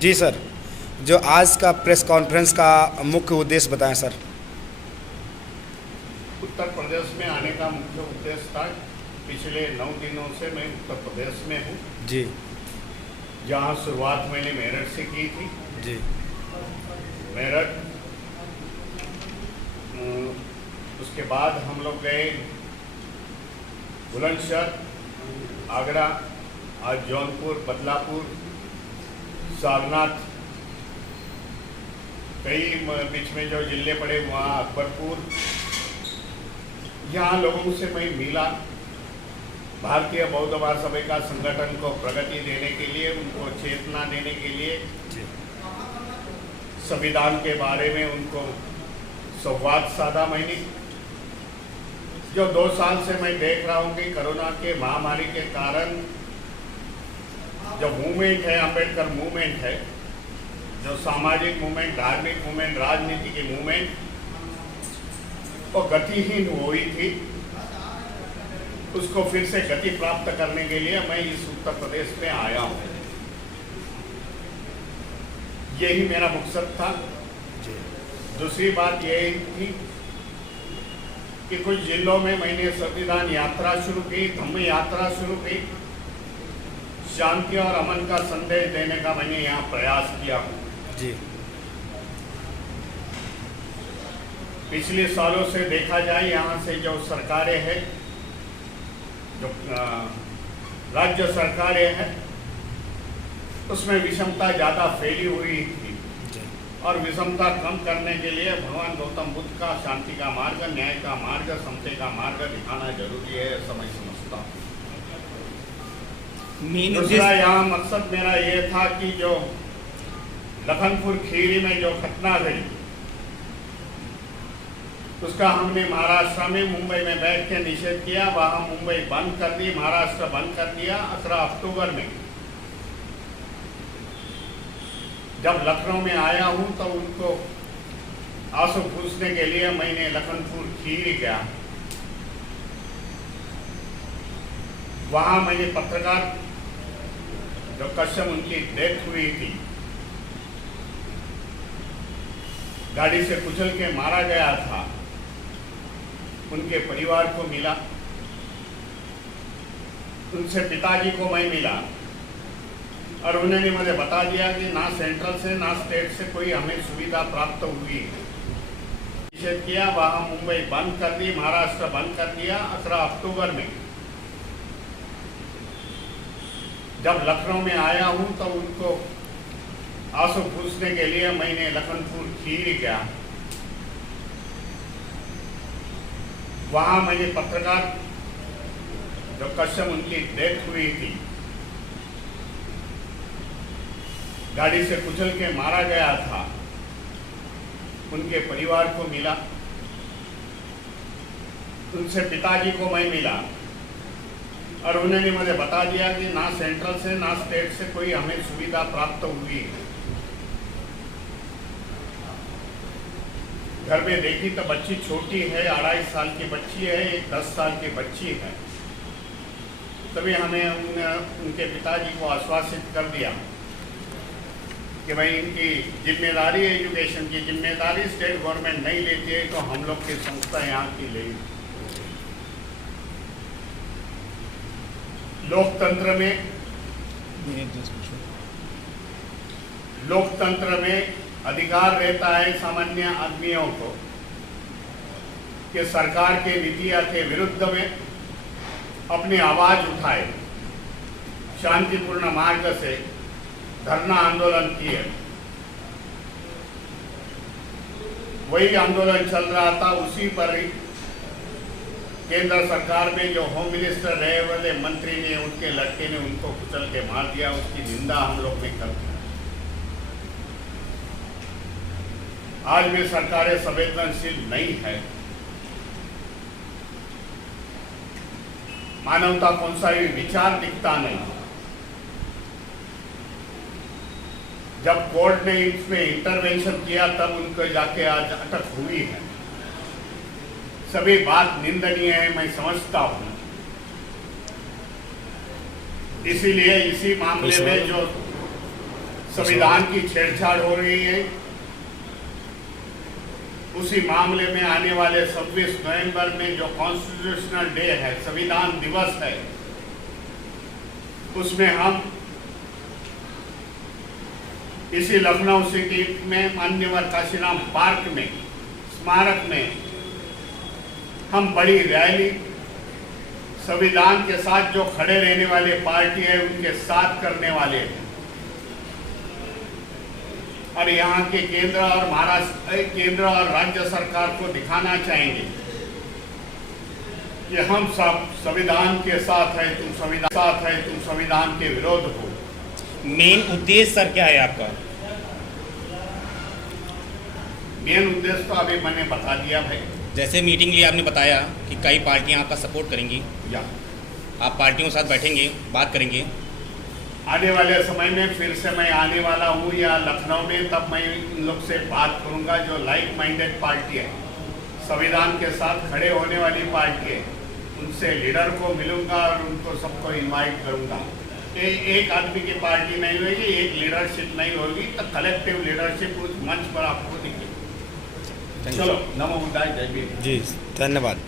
जी sir, जो आज का प्रेस कॉन्फ्रेंस का मुख्य उद्देश्य बताएं सर। उत्तर प्रदेश में आने का मुख्य उद्देश्य था। पिछले 9 दिनों से मैं उत्तर प्रदेश में हूँ, जी जहाँ शुरुआत मैंने मेरठ से की थी। जी मेरठ, उसके बाद हम लोग गए बुलंदशहर, आगरा, आज जौनपुर, बदलापुर, सारनाथ, कई बीच में जो जिले पड़े वहाँ अकबरपुर। यहाँ लोगों से मैं मिला। भारतीय बौद्ध महासभा का संगठन को प्रगति देने के लिए, उनको चेतना देने के लिए, संविधान के बारे में उनको संवाद साधा। मैंने जो 2 साल से मैं देख रहा हूँ कि कोरोना के महामारी के कारण जो मूवमेंट है, अंबेडकर मूवमेंट है, जो सामाजिक मूवमेंट, धार्मिक मूवमेंट, राजनीति की मूवमेंट, वो गतिहीन हुई थी। उसको फिर से गति प्राप्त करने के लिए मैं इस उत्तर प्रदेश में आया हूँ। यही मेरा मकसद था। दूसरी बात यही थी कि कुछ जिलों में मैंने संविधान यात्रा शुरू की, धम्म यात्रा शुरू की। शांति और अमन का संदेश देने का मैंने यहाँ प्रयास किया हूँ। जी पिछले सालों से देखा जाए, यहाँ से जो सरकारें हैं, जो राज्य सरकारें हैं, उसमें विषमता ज़्यादा फैली हुई थी। और विषमता कम करने के लिए भगवान गौतम बुद्ध का शांति का मार्ग, न्याय का मार्ग, समता का मार्ग दिखाना जरूरी है, ऐसा मैं समझता हूँ। दूसरा यहाँ मकसद मेरा ये था कि जो लखनपुर खीरी में जो घटना हुई, उसका हमने महाराष्ट्र में, मुंबई में बैठ के निषेध किया। वहाँ मुंबई बंद कर दी, महाराष्ट्र बंद कर दिया। 18 अक्टूबर में जब लखनऊ में आया हूँ तो उनको आंसू पूछने के लिए मैंने लखनपुर खीरी गया। वहाँ मैंने पत्रकार जो कश्यप, उनकी डेथ हुई थी, गाड़ी से कुचल के मारा गया था, उनके परिवार को मिला। उनसे पिताजी को मैं मिला और उन्होंने मुझे बता दिया कि ना सेंट्रल से ना स्टेट से कोई हमें सुविधा प्राप्त हुई है। निषेध किया, वहाँ मुंबई बंद कर दी, महाराष्ट्र बंद कर दिया। 18 अक्टूबर में जब लखनऊ में आया हूँ तो उनको आंसू पूछने के लिए मैंने लखनपुर खीरी गया। वहाँ मैंने पत्रकार जो कश्यप, उनकी डेथ हुई थी, गाड़ी से कुचल के मारा गया था, उनके परिवार को मिला। उनसे पिताजी को मैं मिला और उन्होंने मुझे बता दिया कि ना सेंट्रल से ना स्टेट से कोई हमें सुविधा प्राप्त हुई है। घर में देखी तो बच्ची छोटी है, 2.5 साल की बच्ची है, एक 10 साल की बच्ची है। तभी हमें उनके पिताजी को आश्वासित कर दिया कि भाई इनकी जिम्मेदारी, एजुकेशन की जिम्मेदारी स्टेट गवर्नमेंट नहीं लेती है, तो हम लोग की संस्था यहाँ की लेगी। लोकतंत्र में अधिकार रहता है सामान्य आदमियों को कि सरकार के नीतियों के विरुद्ध में अपनी आवाज उठाए। शांतिपूर्ण मार्ग से धरना आंदोलन किए, वही आंदोलन चल रहा था। उसी पर ही केंद्र सरकार में जो होम मिनिस्टर रहे वाले मंत्री ने, उनके लड़के ने उनको कुचल के मार दिया। उसकी निंदा हम लोग ने करते हैं। आज भी सरकारें संवेदनशील नहीं है। मानवता कौन सा भी विचार दिखता नहीं। जब कोर्ट ने इसमें इंटरवेंशन किया तब उनको जाके आज अटक हुई है। सभी बात निंदनीय है, मैं समझता हूँ। इसीलिए इसी मामले में जो संविधान की छेड़छाड़ हो रही है। उसी मामले में आने वाले 26 नवंबर में जो कॉन्स्टिट्यूशनल डे है, संविधान दिवस है, उसमें हम इसी लखनऊ सिटी में मान्यवर काशीराम पार्क में, स्मारक में हम बड़ी रैली संविधान के साथ जो खड़े रहने वाले पार्टी है उनके साथ करने वाले हैं और यहाँ के केंद्र और राज्य सरकार को दिखाना चाहेंगे कि हम सब संविधान के साथ है, तुम संविधान के विरोध हो। मेन उद्देश्य सर क्या है आपका? मेन उद्देश्य तो अभी मैंने बता दिया भाई। जैसे मीटिंग लिए आपने बताया कि कई पार्टियां आपका सपोर्ट करेंगी, या आप पार्टियों के साथ बैठेंगे, बात करेंगे। आने वाले समय में फिर से मैं आने वाला हूँ या लखनऊ में, तब मैं इन लोग से बात करूँगा जो लाइक माइंडेड पार्टी है, संविधान के साथ खड़े होने वाली पार्टी है, उनसे लीडर को मिलूंगा और उनको सबको इनवाइट करूँगा। एक आदमी की पार्टी नहीं होगी, एक लीडरशिप नहीं होगी, तो कलेक्टिव लीडरशिप उस मंच पर आपको दिखेगी। चलो, नमो बुद्धाय, जय भीम। जी, धन्यवाद।